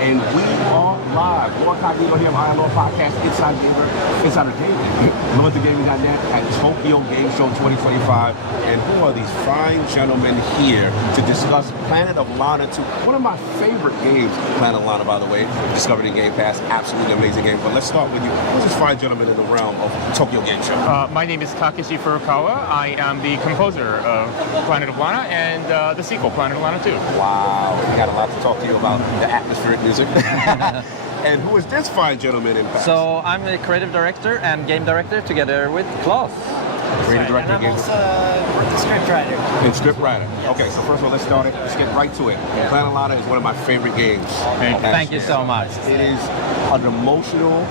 and we are live. More Cognito here on ILP Podcast, Insider Gaming, LimiterGaming.net at Tokyo Game Show 2025. And who are these fine gentlemen here to discuss Planet of Lana 2? One of my favorite games, Planet of Lana, by the way, discovered in Game Pass. Absolutely amazing game. But let's start with you. Who's this fine gentleman in the realm of Tokyo Game Show? My name is Takeshi Furukawa. I am the composer of Planet of Lana and the sequel, Planet of Lana 2. Wow, we got a lot to talk to you about the atmospheric music. And who is this fine gentleman in fact? So I'm a creative director and game director together with Klaus. Creative director, and I'm also a script writer. And script writer. Yes. Okay, so first of all, let's start it. Let's get right to it. Planet of Lana is one of my favorite games. Thank you so much. It is an emotional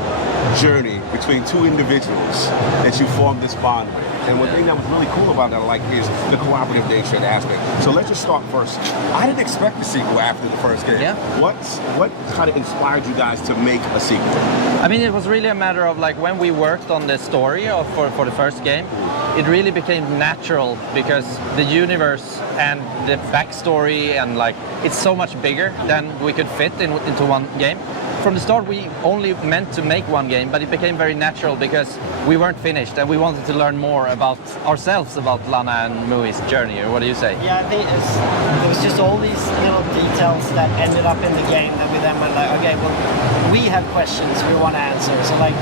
journey between two individuals that you form this bond with. And one thing that was really cool about that I like is the cooperative nature and aspect. So let's just start first. I didn't expect a sequel after the first game. Yeah. What kind of inspired you guys to make a sequel? I mean, it was really a matter of like when we worked on the story for the first game, it really became natural because the universe and the backstory and like it's so much bigger than we could fit into one game. From the start, we only meant to make one game, but it became very natural because we weren't finished and we wanted to learn more about ourselves, about Lana and Mui's journey. Or what do you say? Yeah, I think it was just all these little details that ended up in the game that we then went like, okay, well, we have questions we want to answer, so like,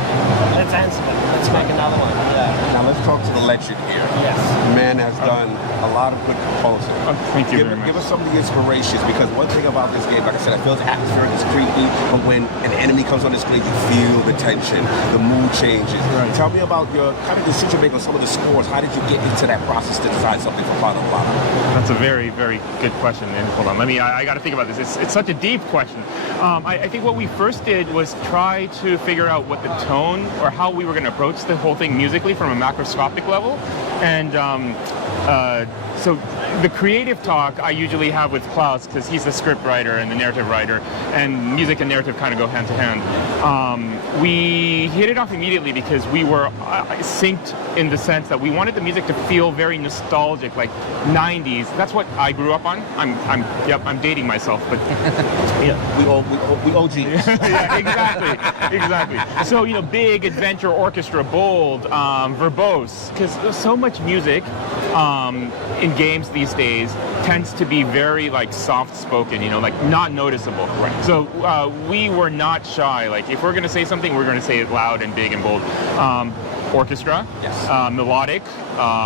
let's answer them. Let's make another one. Yeah. Now let's talk to the legend here. Yes. The man has done a lot of good composing. Thank you very much. Give us some of the inspirations, because one thing about this game, like I said, I feel the atmosphere is creepy, but when an enemy comes on the screen, you feel the tension, the mood changes. Right. Tell me about your kind of decision making on some of the scores. How did you get into that process to design something for Planet of Lana? That's a very, very good question. And hold on, I got to think about this. It's such a deep question. I think what we first did was try to figure out what the tone or how we were going to approach the whole thing musically from a macroscopic level. And so the creative talk I usually have with Klaus, because he's the script writer and the narrative writer, and music and narrative kind of go hand to hand. We hit it off immediately because we were synced in the sense that we wanted the music to feel very nostalgic, like 90s. That's what I grew up on. I'm dating myself, but yeah. We OG. Yeah, exactly. So, big adventure orchestra, bold, verbose, because so much music in games these days tends to be very like soft-spoken, like not noticeable. Right. So we were not shy. Like if we're going to say something, we're going to say it loud and big and bold. Orchestra, yes. Melodic,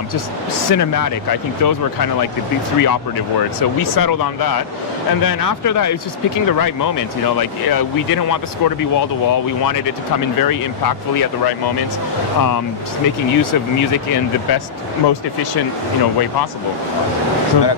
just cinematic. I think those were kind of like the big three operative words. So we settled on that. And then after that, it was just picking the right moment. We didn't want the score to be wall to wall. We wanted it to come in very impactfully at the right moments, just making use of music in the best, most efficient, way possible. So,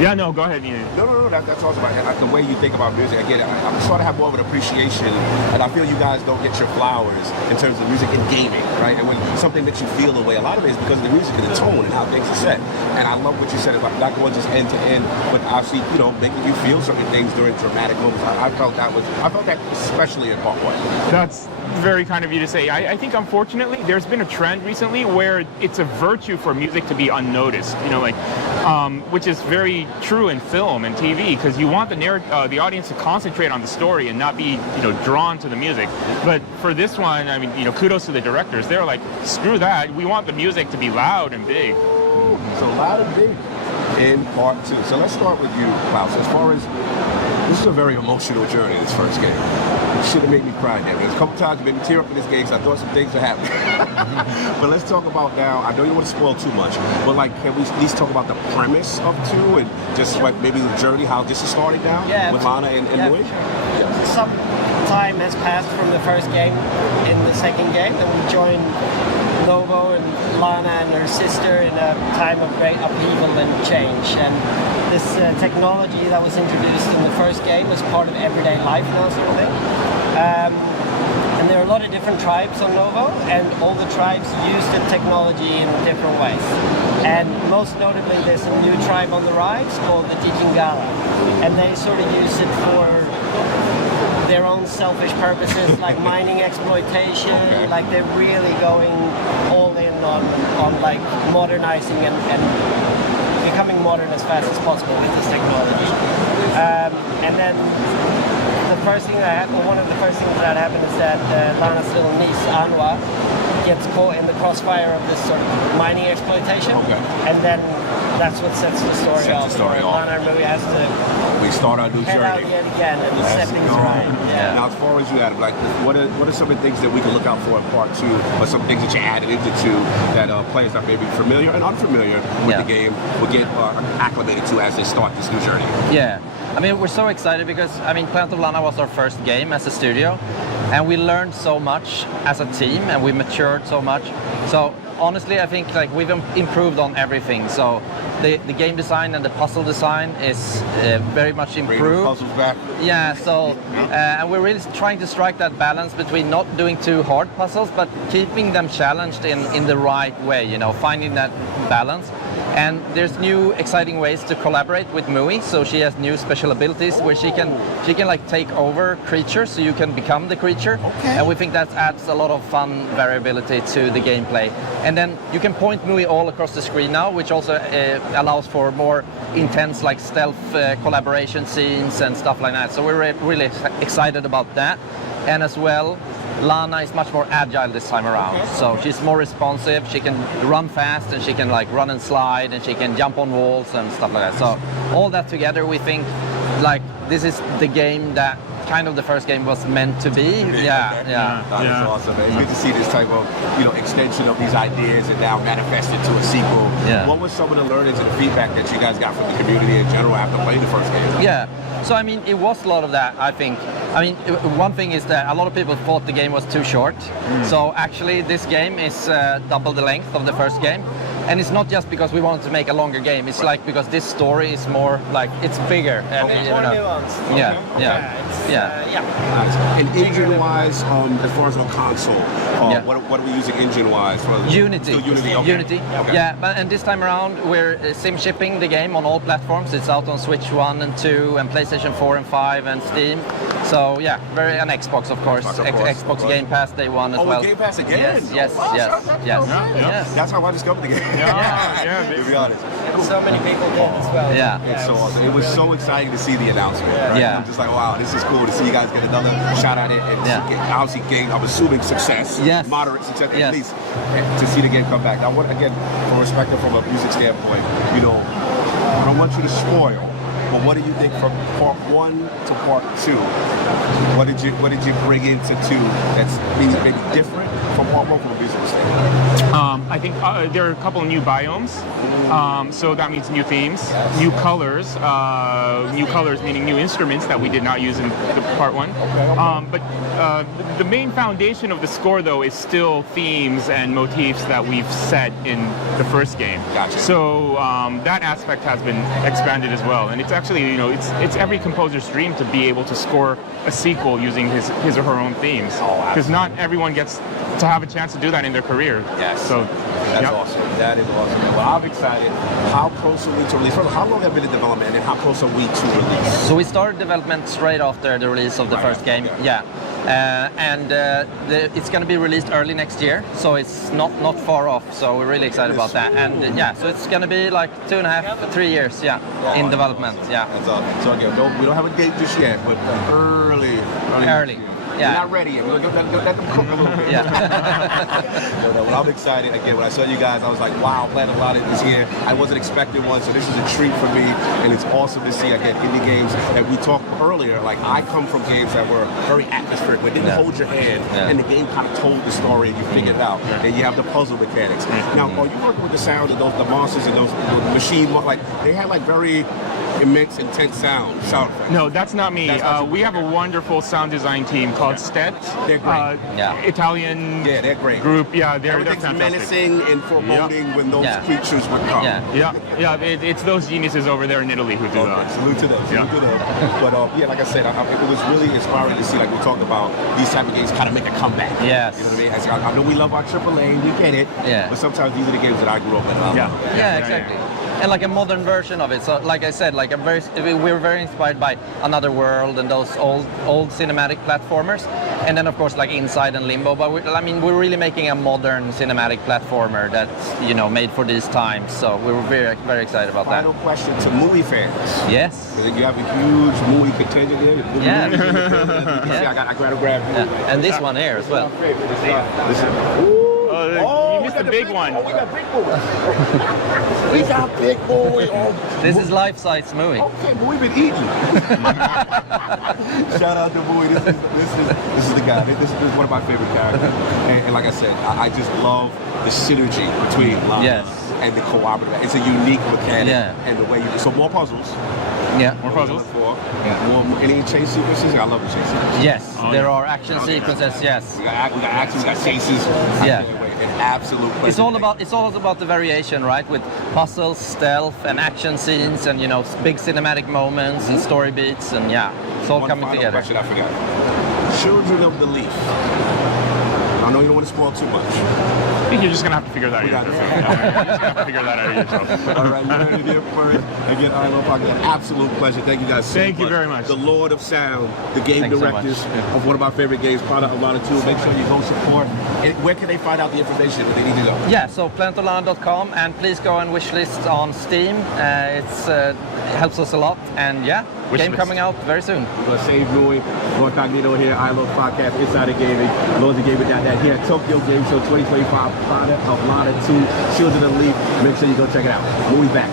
yeah, no, go ahead. No, that's awesome. The way you think about music, again, I'm starting to have more of an appreciation, and I feel you guys don't get your flowers in terms of music and gaming, right? And when something makes you feel the way, a lot of it is because of the music and the tone and how things are set. And I love what you said about not going just end to end, but actually, making you feel certain things during dramatic moments. I felt that especially in part one. That's very kind of you to say. I think unfortunately there's been a trend recently where it's a virtue for music to be unnoticed, which is very true in film and TV, because you want the audience to concentrate on the story and not be drawn to the music. But for this one, I mean, kudos to the directors. They're like, screw that, we want the music to be loud and big. So loud and big in part two. So let's start with you, Klaus. As far as this is a very emotional journey, this first game. It should have made me cry there. There's a couple times you made me tear up in this game, so I thought some things were happening. But let's talk about now, I know you don't want to spoil too much, but can we at least talk about the premise of 2 and just like maybe the journey, how this is starting now with Lana and Mui? Sure. Some time has passed from the first game in the second game, and we joined Novo and Lana and her sister in a time of great upheaval and change. And this technology that was introduced in the first game is part of everyday life now, sort of thing. And there are a lot of different tribes on Novo, and all the tribes use the technology in different ways. And most notably, there's a new tribe on the rise called the Dijingala, and they sort of use it for their own selfish purposes, like mining exploitation. Like they're really going all in on like modernizing and becoming modern as fast as possible with this technology. And then the first thing that happened, one of the first things that happened is that Lana's little niece, Anwa, gets caught in the crossfire of this sort of mining exploitation. Okay. And then that's what sets the story off. Lana and Marie has to We start our new head out journey. yet again and set things right. Yeah. Now, as far as you added, like, what are some of the things that we can look out for in part 2, or some things that you added into 2 that players that may be familiar and unfamiliar with the game will get acclimated to as they start this new journey? Yeah, I mean, we're so excited because, I mean, Planet of Lana was our first game as a studio, and we learned so much as a team, and we matured so much. So honestly, I think like we've improved on everything. So the game design and the puzzle design is very much Bring the improved. puzzles back. Yeah, so and we're really trying to strike that balance between not doing too hard puzzles, but keeping them challenged in the right way. You know, finding that balance. And there's new exciting ways to collaborate with Mui. So she has new special abilities where she can like take over creatures, so you can become the creature. Okay. And we think that adds a lot of fun variability to the gameplay. And then you can point Mui all across the screen now, which also allows for more intense like stealth collaboration scenes and stuff like that. So we're really excited about that. And as well, Lana is much more agile this time around. So she's more responsive, she can run fast, and she can like run and slide, and she can jump on walls and stuff like that. So all that together, we think like this is the game that kind of the first game was meant to be. Yeah. That's awesome, man. It's good to see this type of, extension of these ideas and now manifested to a sequel. Yeah. What was some of the learnings and the feedback that you guys got from the community in general after playing the first game? Yeah. So I mean, it was a lot of that, I think. I mean, one thing is that a lot of people thought the game was too short. So actually, this game is double the length of the first game. And it's not just because we wanted to make a longer game. It's like because this story is more like it's bigger. More nuanced. Yeah. Nice. And engine-wise, as far as on console, what are we using engine-wise? Unity. Still Unity. Okay. Unity. Okay. Yeah, and this time around we're sim shipping the game on all platforms. It's out on Switch 1 and 2 and PlayStation 4 and 5 and Steam. So yeah, and Xbox of course. Xbox Game Pass Day 1 as well. Oh, Game Pass again? Yes. That's how I discovered the game. To be honest. And so many people did as well. Yeah. It's so awesome. It was so exciting to see the announcement. Right? Yeah. I'm just like, wow, this is cool to see you guys get another shot at it and obviously gain, I'm assuming, success. Yes. Moderate success, Yes. at least, to see the game come back. Now, again, from perspective from a music standpoint, I don't want you to spoil, but what do you think from part 1 to part 2? What did you bring into 2 that's maybe different from part 1 from a musical standpoint? I think there are a couple of new biomes, so that means new themes, new colors meaning new instruments that we did not use in the part 1. But the main foundation of the score, though, is still themes and motifs that we've set in the first game. Gotcha. So that aspect has been expanded as well, and it's actually, it's every composer's dream to be able to score a sequel using his or her own themes, because not everyone gets to have a chance to do that in their career. Yes. So that's awesome. That is awesome. Well, I'm excited. How close are we to release? How long have been in development, and how close are we to release? So we started development straight after the release of the first game. Okay. Yeah. It's going to be released early next year, so it's not far off. So we're really excited about that. And so it's going to be like 2.5 to 3 years, in development. Yeah. That's awesome. So again, we don't have a date just yet, but early. Yeah. We're not ready yet. We're going to let them cook a little bit. Yeah. Well, I'm excited. Again, when I saw you guys, I was like, wow, Planet of Lana is here. I wasn't expecting one, so this is a treat for me, and it's awesome to see, again, indie games that we talked earlier. Like, I come from games that were very atmospheric, where they didn't hold your hand, and the game kind of told the story, and you figured it out. And you have the puzzle mechanics. Now, are you working with the sound of the monsters and those machine, like, they had, like, very immense, intense sound effects. No, that's not me. We have a wonderful sound design team called Stet. They're great. Italian they're great. group. Yeah, they're Everything's fantastic. menacing and foreboding when those creatures would come. It's those geniuses over there in Italy who do that. Salute to them. But like I said, it was really inspiring to see, like we talked about, these type of games kind of make a comeback. Yes. You know what I mean? I know we love our AAA, we get it. Yeah. But sometimes these are the games that I grew up in. Yeah, exactly. and like a modern version of it. So like I said, like we're very inspired by Another World and those old cinematic platformers, and then of course like Inside and Limbo. But we're really making a modern cinematic platformer that's made for these times. So we were very very excited about that. Final question to movie fans. Yes. You have a huge movie contingent there. Yeah. I gotta grab you. Yeah. And this one here as well. You missed the big one. Oh, we got big movie. We got big movie. Oh, This is life-size movie. okay, but we've been eating. Shout out to Bowie. This is the guy. This is one of my favorite characters. And like I said, I just love the synergy between Lana and the cooperative. It's a unique mechanic, and the way so more puzzles. Yeah. More puzzles. More any chase sequences. I love the chase sequences. Yes, there are action sequences. Yes. We got action. We got chases. Yeah. An absolute pleasure. It's all about the variation, right? With puzzles, stealth, and action scenes, and big cinematic moments and story beats, and it's all coming One final together. question I forgot. Children of the Leaf. I know you don't want to spoil too much. I think you're just gonna have to figure that out yourself. You're just gonna have to figure that out yourself. All right, you're here for it. Again, ILP Podcast. Absolute pleasure. Thank you guys so much. Thank you very much. The Lord of Sound, the game Thanks so directors much. of one of my favorite games, product of Lana 2. Make sure you go support. And where can they find out the information if they need to go? Yeah, so planetolana.com, and please go and wishlist on Steam. It helps us a lot, and game coming out very soon. We're going to save Louis, Lord Cognito here, ILP Podcast, Insider Gaming, Lords of Gaming that here at Tokyo Game Show 2025, product of Lana 2, Children of the Leaf. Make sure you go check it out. We'll be back.